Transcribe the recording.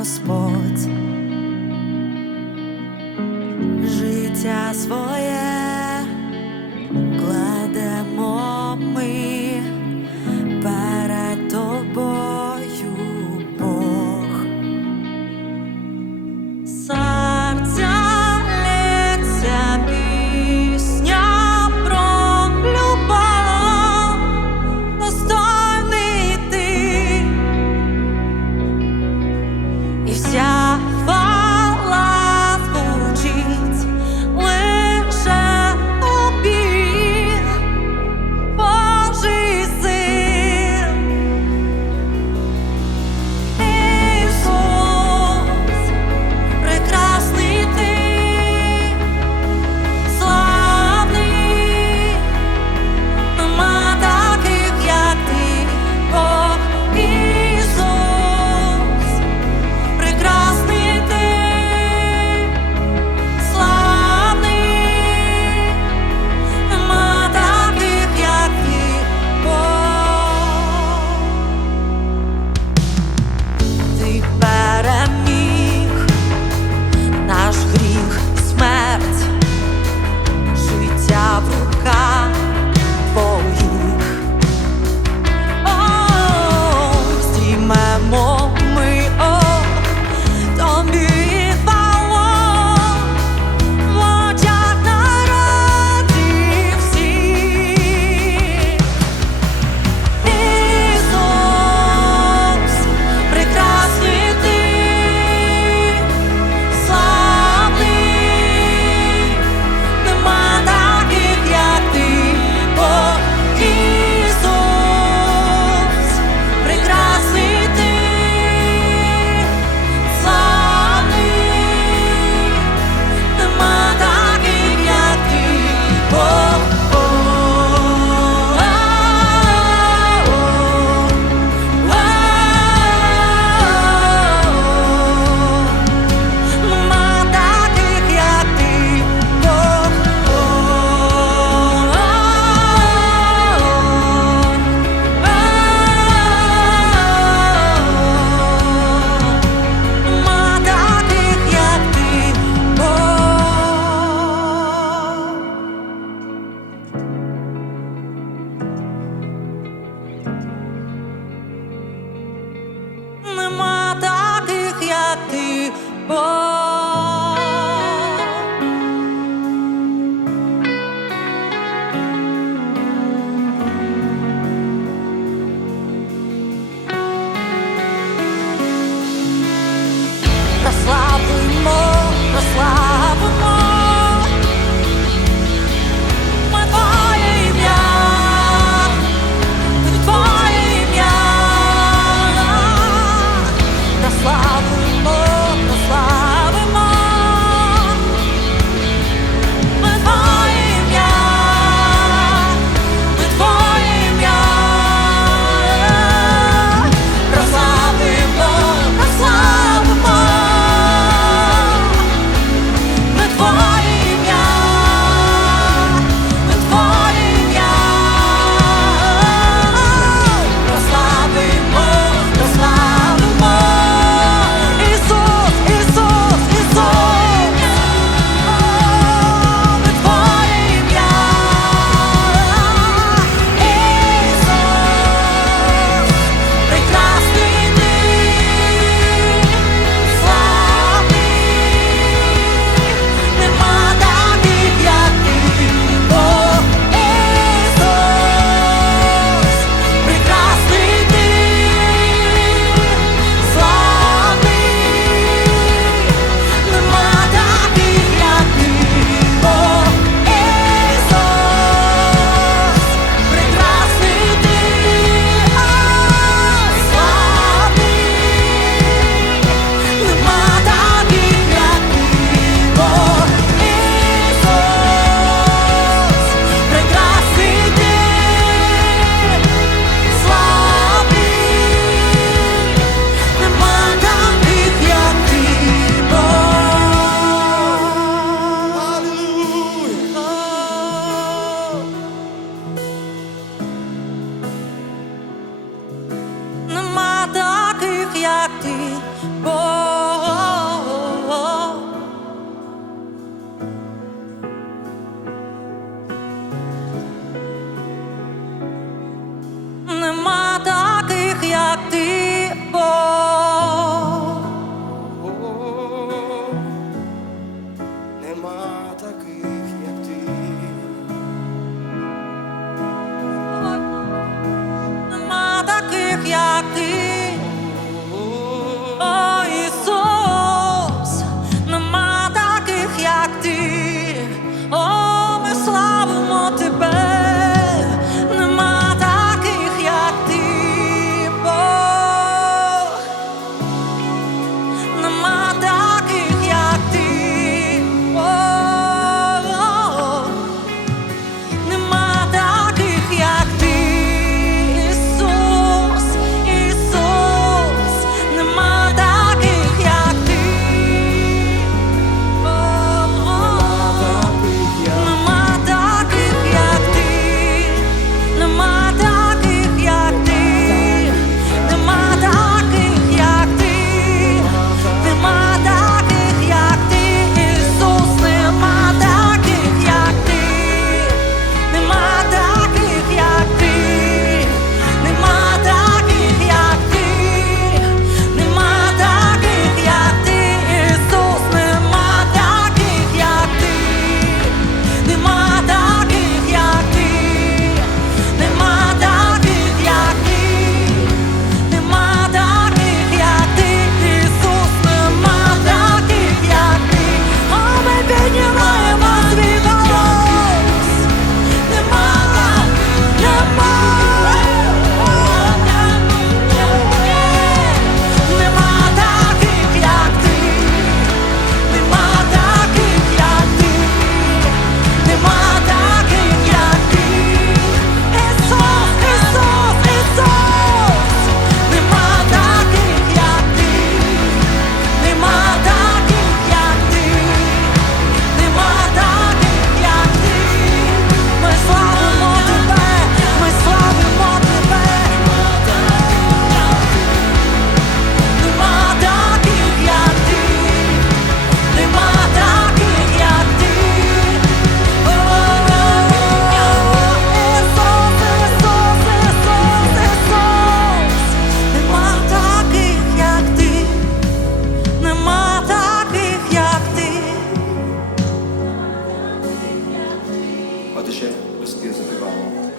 Господь. Життя своє як ти. esqueça de valor.